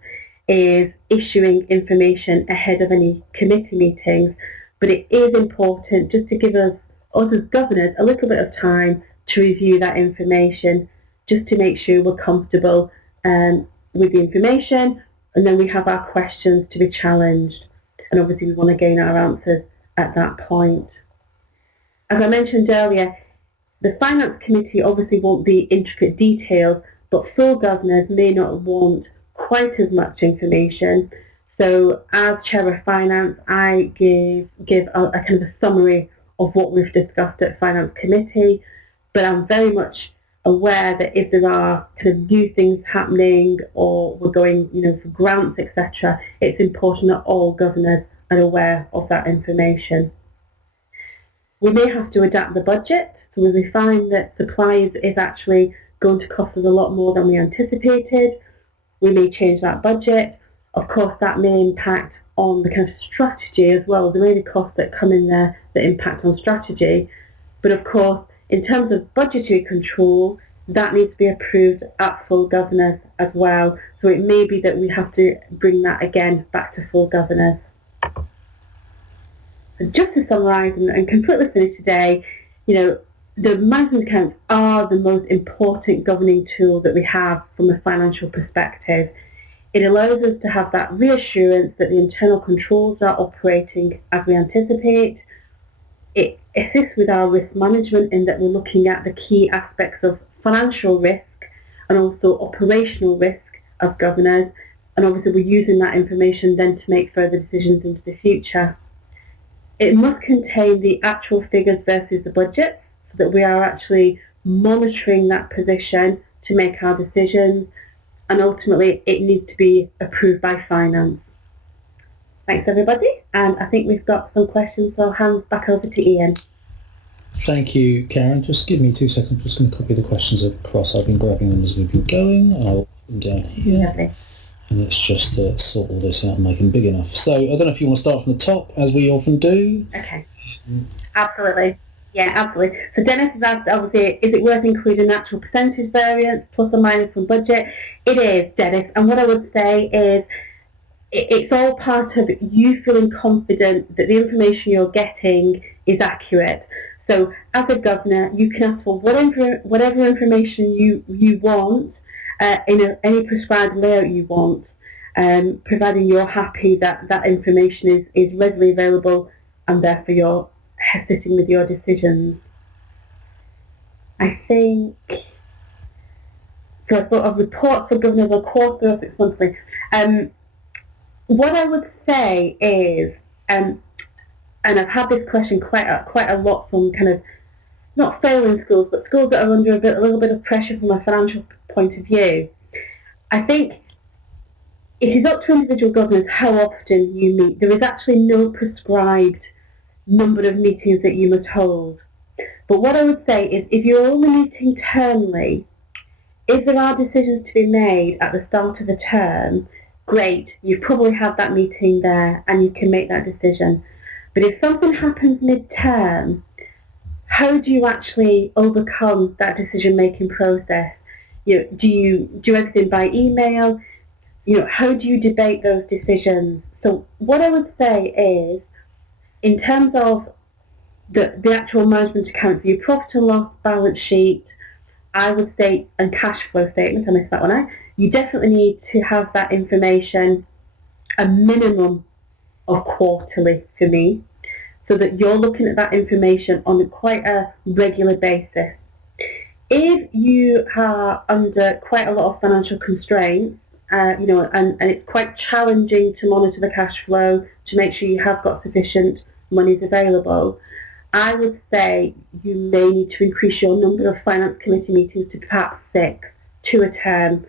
is issuing information ahead of any committee meetings, but it is important just to give us as governors a little bit of time to review that information, just to make sure we're comfortable with the information, and then we have our questions to be challenged, and obviously we want to gain our answers at that point. As I mentioned earlier, the finance committee obviously won't be intricate details, but full governors may not want quite as much information. So as chair of finance, I give a kind of a summary of what we've discussed at finance committee, but I'm very much aware that if there are kind of new things happening or we're going, for grants, etc., it's important that all governors are aware of that information. We may have to adapt the budget, so if we find that supplies is actually going to cost us a lot more than we anticipated, we may change that budget. Of course, that may impact on the kind of strategy as well. There may be costs that come in there that impact on strategy, but of course, in terms of budgetary control, that needs to be approved at full governors as well. So it may be that we have to bring that again back to full governors. So just to summarise and completely finish today, the management accounts are the most important governing tool that we have from a financial perspective. It allows us to have that reassurance that the internal controls are operating as we anticipate. It assists with our risk management in that we're looking at the key aspects of financial risk and also operational risk of governors, and obviously we're using that information then to make further decisions into the future. It must contain the actual figures versus the budget, so that we are actually monitoring that position to make our decisions, and ultimately it needs to be approved by finance. Thanks everybody, and I think we've got some questions, so I'll hand back over to Ian. Thank you, Karen. Just give me 2 seconds. I'm just going to copy the questions across. I've been grabbing them as we've been going. I'll put them down here. Lovely. And let's just sort all this out and make them big enough. So I don't know if you want to start from the top, as we often do. Okay. Absolutely. Yeah, absolutely. So Dennis has asked, obviously, is it worth including actual percentage variance, plus or minus from budget? It is, Dennis. And what I would say is, it's all part of you feeling confident that the information you're getting is accurate. So as a governor, you can ask for whatever information you want in any prescribed layout you want, providing you're happy that that information is readily available and therefore you're sitting with your decisions. I think, so I've got a report for governors or quarterly or 6 monthly. What I would say is, and I've had this question quite a lot from kind of, not failing schools, but schools that are under a little bit of pressure from a financial point of view. I think it is up to individual governors how often you meet. There is actually no prescribed number of meetings that you must hold. But what I would say is, if you're only meeting termly, if there are decisions to be made at the start of the term, great, you've probably had that meeting there and you can make that decision. But if something happens mid-term, how do you actually overcome that decision-making process? Do you do everything by email? How do you debate those decisions? So what I would say is, in terms of the actual management accounts, your profit and loss balance sheet, I would say, and cash flow statements, I missed that one out, you definitely need to have that information a minimum of quarterly for me, so that you're looking at that information on quite a regular basis. If you are under quite a lot of financial constraints, and it's quite challenging to monitor the cash flow to make sure you have got sufficient monies available, I would say you may need to increase your number of finance committee meetings to perhaps 6 to a term,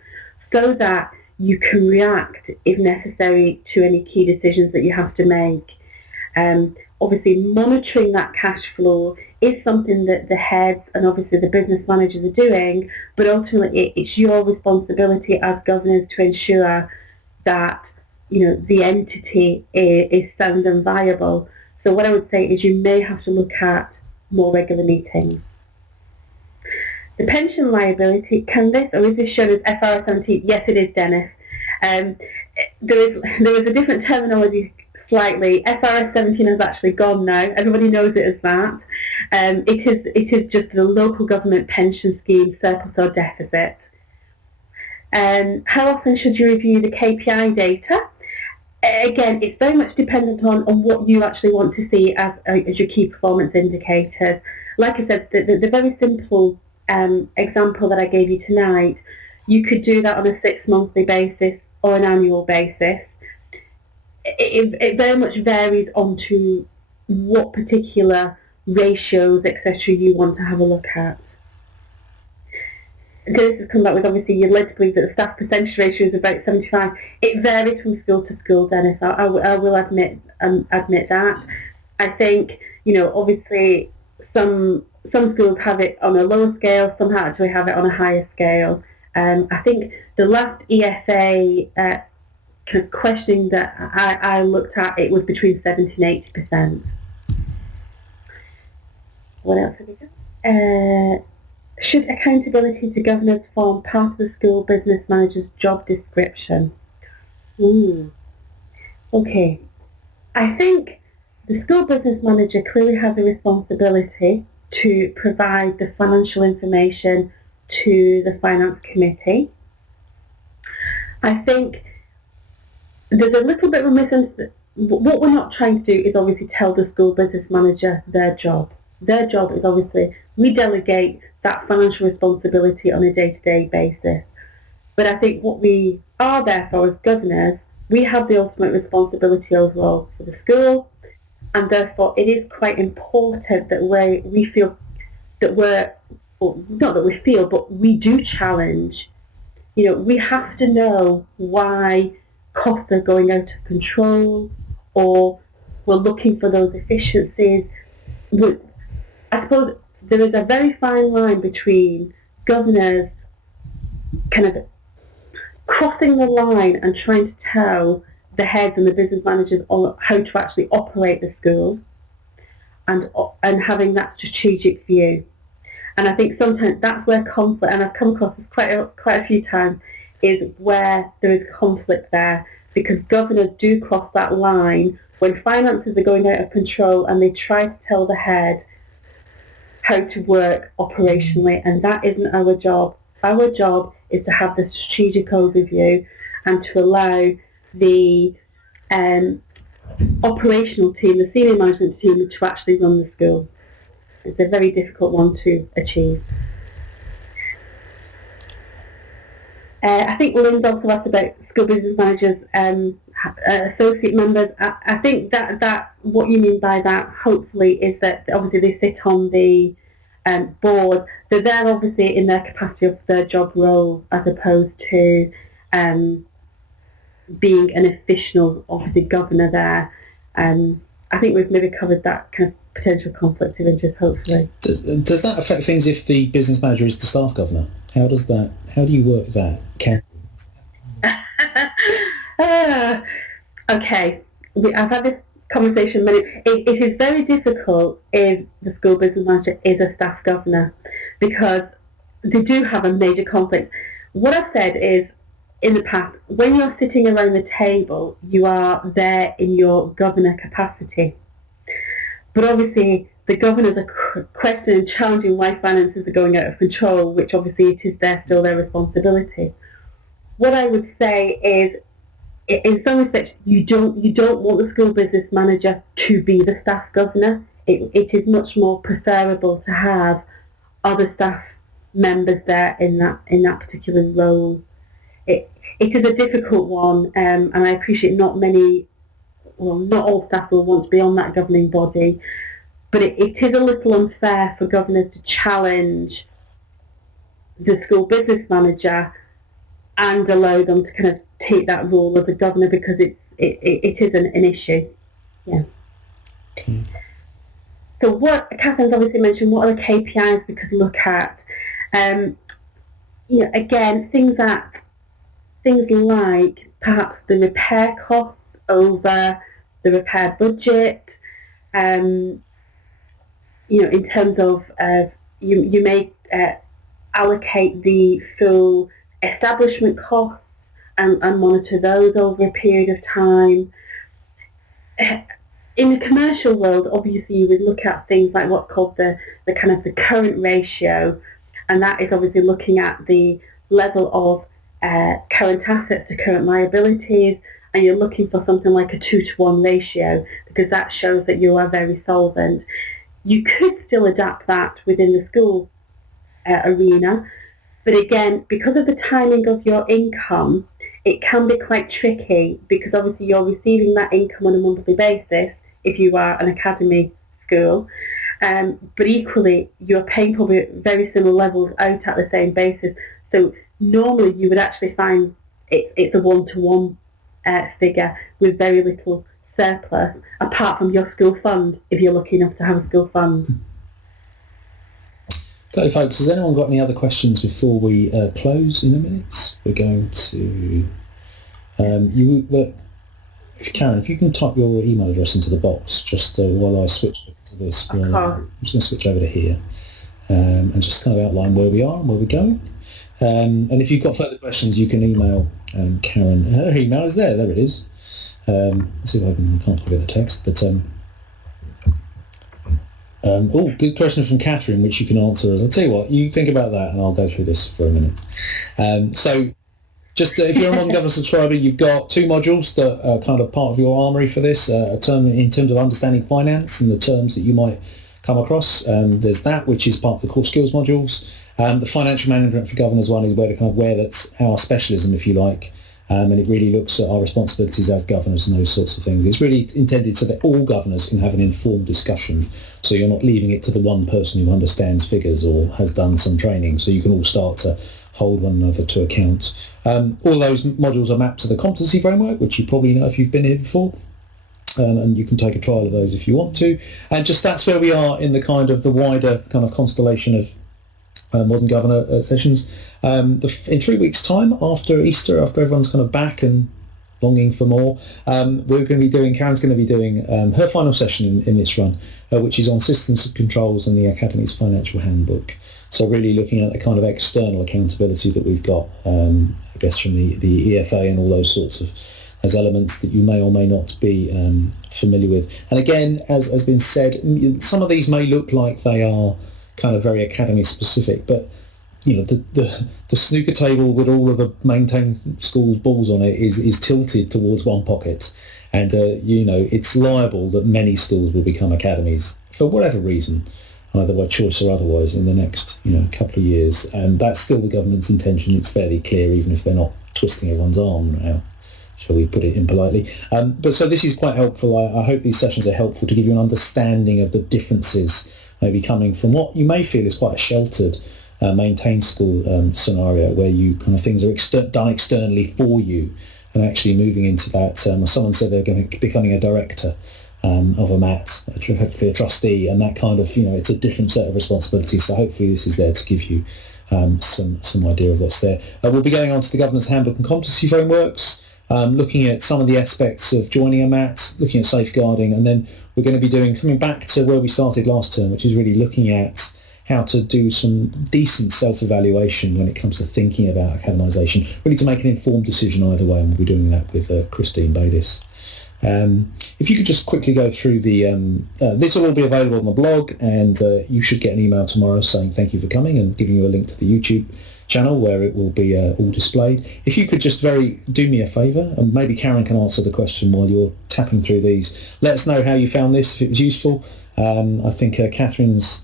so that you can react, if necessary, to any key decisions that you have to make. Obviously, monitoring that cash flow is something that the heads and obviously the business managers are doing, but ultimately it's your responsibility as governors to ensure that the entity is sound and viable. So what I would say is you may have to look at more regular meetings. The pension liability, can this, or is this shown as FRS 17? Yes, it is, Dennis. There is a different terminology slightly. FRS 17 has actually gone now. Everybody knows it as that. It is just the local government pension scheme surplus or deficit. How often should you review the KPI data? Again, it's very much dependent on what you actually want to see as your key performance indicators. Like I said, the very simple example that I gave you tonight, you could do that on a 6 monthly basis or an annual basis. It very much varies onto what particular ratios, etc., you want to have a look at. Dennis has come back with, obviously, you're led to believe that the staff percentage ratio is about 75. It varies from school to school, Dennis. I will admit that. I think, obviously, some schools have it on a lower scale, some actually have it on a higher scale. I think the last ESA kind of questioning that I looked at, it was between 70 and 80%. What else have we got? Should accountability to governors form part of the school business manager's job description? Okay. I think the school business manager clearly has a responsibility to provide the financial information to the finance committee. I think there's a little bit of a misunderstanding. What we're not trying to do is obviously tell the school business manager their job. Their job is obviously, we delegate that financial responsibility on a day-to-day basis. But I think what we are there for as governors, we have the ultimate responsibility overall for the school, and therefore it is quite important that we feel that not that we feel, but we do challenge. We have to know why costs are going out of control, or we're looking for those efficiencies. I suppose there is a very fine line between governors kind of crossing the line and trying to tell the heads and the business managers on how to actually operate the school, and having that strategic view. And I think sometimes that's where conflict, and I've come across this quite a few times, is where there is conflict there, because governors do cross that line when finances are going out of control and they try to tell the head how to work operationally, and that isn't our job. Our job is to have the strategic overview and to allow the operational team, the senior management team, to actually run the school. It's a very difficult one to achieve. I think Lynn's also asked about school business managers, associate members. I think that what you mean by that, hopefully, is that obviously they sit on the board. So they're obviously in their capacity of their job role, as opposed to being an official, obviously, governor there. I think we've maybe covered that kind of potential conflict of interest, hopefully. Does that affect things if the business manager is the staff governor? How do you work that? Okay, I've had this conversation many. It is very difficult if the school business manager is a staff governor, because they do have a major conflict. What I've said is, in the past, when you're sitting around the table, you are there in your governor capacity. But obviously, the governors are questioning and challenging why finances are going out of control, which obviously it is still their responsibility. What I would say is, in some respects, you don't want the school business manager to be the staff governor. It is much more preferable to have other staff members there in that particular role. It is a difficult one, and I appreciate not all staff will want to be on that governing body, but it is a little unfair for governors to challenge the school business manager and allow them to kind of take that role as a governor, because it is an issue. Yeah. Okay. So what Catherine's obviously mentioned, what are the KPIs we could look at? Again, things like perhaps the repair costs over the repair budget. In terms of you may allocate the full establishment costs and monitor those over a period of time. In the commercial world, obviously you would look at things like what's called the kind of the current ratio, and that is obviously looking at the level of current assets to current liabilities, and you're looking for something like a 2-to-1 ratio, because that shows that you are very solvent. You could still adapt that within the school arena, but again, because of the timing of your income, it can be quite tricky, because obviously you're receiving that income on a monthly basis if you are an academy school, but equally you're paying probably very similar levels out at the same basis. So normally you would actually find it's a 1-to-1 figure with very little surplus, apart from your school fund, if you're lucky enough to have a school fund. Okay, folks, has anyone got any other questions before we close in a minute? We're going to... Karen, if you can type your email address into the box just while I switch to this. I'm just going to switch over to here. and just kind of outline where we are and where we're going. And if you've got further questions, you can email Karen. Her email is there. There it is. Let's see if I can't forget the text. But good question from Catherine, which you can answer. I'll tell you what, you think about that, and I'll go through this for a minute. So, just if you're a Modern Governance subscriber, you've got 2 modules that are kind of part of your armoury for this. A term in terms of understanding finance and the terms that you might come across. There's that, which is part of the core skills modules. The financial management for governors one is where that's our specialism, if you like, and it really looks at our responsibilities as governors and those sorts of things. It's really intended so that all governors can have an informed discussion, so you're not leaving it to the one person who understands figures or has done some training, so you can all start to hold one another to account. All those modules are mapped to the competency framework, which you probably know if you've been here before. And you can take a trial of those if you want to. And just that's where we are in the kind of the wider kind of constellation of Modern Governor sessions. In 3 weeks' time, after Easter, after everyone's kind of back and longing for more, Karen's going to be doing her final session in this run, which is on systems and controls and the Academy's financial handbook. So really looking at the kind of external accountability that we've got, I guess, from the EFA and all those sorts of as elements that you may or may not be familiar with. And again, as has been said, some of these may look like they are kind of very academy specific, but you know, the snooker table with all of the maintained school balls on it is tilted towards one pocket, and it's liable that many schools will become academies for whatever reason, either by choice or otherwise, in the next couple of years. And that's still the government's intention. It's fairly clear, even if they're not twisting everyone's arm now, shall we put it impolitely. But so this is quite helpful. I hope these sessions are helpful to give you an understanding of the differences maybe coming from what you may feel is quite a sheltered maintained school scenario, where you kind of things are done externally for you, and actually moving into that. Someone said they're going to be becoming a director of a MAT, effectively a trustee, and that kind of, it's a different set of responsibilities. So hopefully this is there to give you some idea of what's there. We'll be going on to the Governor's Handbook and Competency Frameworks, looking at some of the aspects of joining a MAT, looking at safeguarding, and then we're going to be coming back to where we started last term, which is really looking at how to do some decent self-evaluation when it comes to thinking about academisation, really to make an informed decision either way, and we'll be doing that with Christine Bayliss. If you could just quickly go through this will all be available on the blog, and you should get an email tomorrow saying thank you for coming and giving you a link to the YouTube channel where it will be all displayed. If you could just do me a favour, and maybe Karen can answer the question while you're tapping through these. Let us know how you found this, if it was useful. I think Catherine's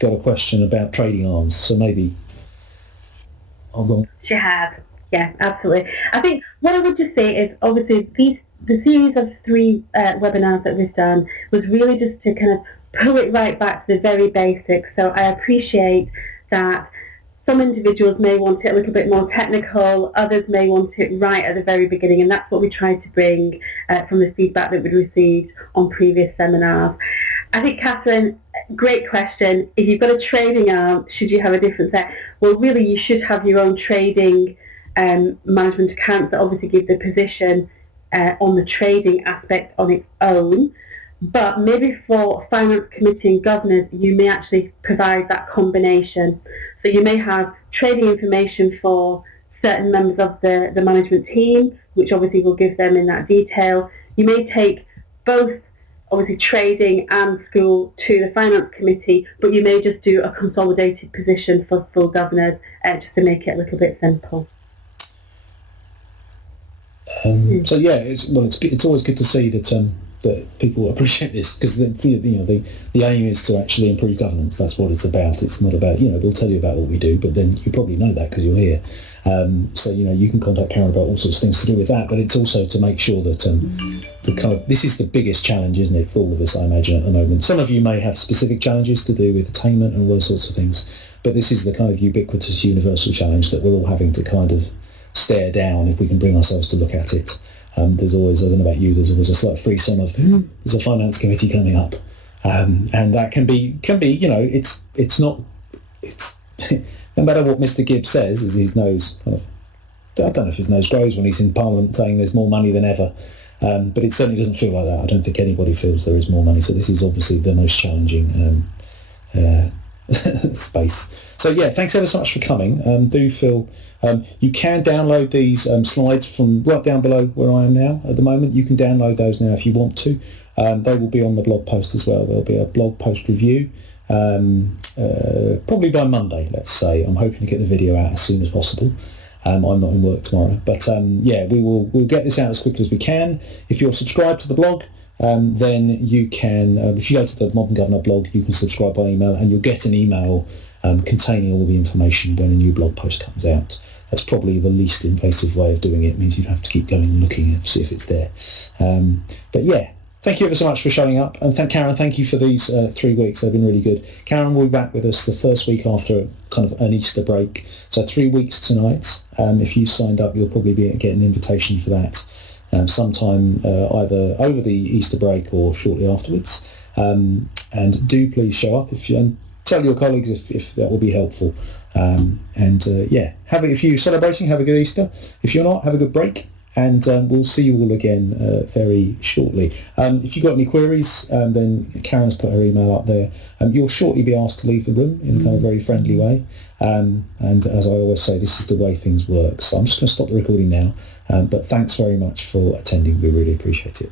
got a question about trading arms, so maybe I'll go on. She has, yeah, absolutely. I think what I would just say is, obviously, the series of 3 webinars that we've done was really just to kind of pull it right back to the very basics. So I appreciate that some individuals may want it a little bit more technical, others may want it right at the very beginning, and that's what we tried to bring from the feedback that we'd received on previous seminars. I think, Catherine, great question. If you've got a trading arm, should you have a different set? Well, really, you should have your own trading management accounts that obviously give the position on the trading aspect on its own. But maybe for finance committee and governors, you may actually provide that combination. So you may have trading information for certain members of the management team, which obviously will give them in that detail. You may take both, obviously, trading and school to the finance committee, but you may just do a consolidated position for full governors, just to make it a little bit simple. So yeah, it's always good to see that people appreciate this, because the aim is to actually improve governance. That's what it's about. It's not about, we'll tell you about what we do, but then you probably know that because you're here. So you can contact Karen about all sorts of things to do with that, but it's also to make sure that this is the biggest challenge, isn't it, for all of us, I imagine, at the moment. Some of you may have specific challenges to do with attainment and all those sorts of things, but this is the kind of ubiquitous universal challenge that we're all having to kind of stare down if we can bring ourselves to look at it. There's always, I don't know about you, there's always a slight frisson of there's a finance committee coming up, and that can be it's not no matter what Mr. Gibbs says, as his nose kind of, I don't know if his nose grows when he's in Parliament saying there's more money than ever, but it certainly doesn't feel like that. I don't think anybody feels there is more money. So this is obviously the most challenging space. So yeah, thanks ever so much for coming. Do feel you can download these slides from right down below where I am now at the moment. You can download those now if you want to. They will be on the blog post as well. There'll be a blog post review probably by Monday, let's say. I'm hoping to get the video out as soon as possible. I'm not in work tomorrow, but yeah, we'll get this out as quickly as we can. If you're subscribed to the blog, then you can, if you go to the Modern Governor blog, you can subscribe by email and you'll get an email containing all the information when a new blog post comes out. That's probably the least invasive way of doing it. It means you'd have to keep going and looking and see if it's there. But yeah, thank you ever so much for showing up. And Karen, thank you for these 3 weeks. They've been really good. Karen will be back with us the first week after kind of an Easter break. So 3 weeks tonight. If you signed up, you'll probably get an invitation for that sometime either over the Easter break or shortly afterwards. And do please show up and tell your colleagues if that will be helpful. Yeah, if you're celebrating, have a good Easter. If you're not, have a good break. And we'll see you all again very shortly. If you've got any queries, then Karen's put her email up there. You'll shortly be asked to leave the room in a kind of very friendly way. And as I always say, this is the way things work. So I'm just going to stop the recording now. But thanks very much for attending. We really appreciate it.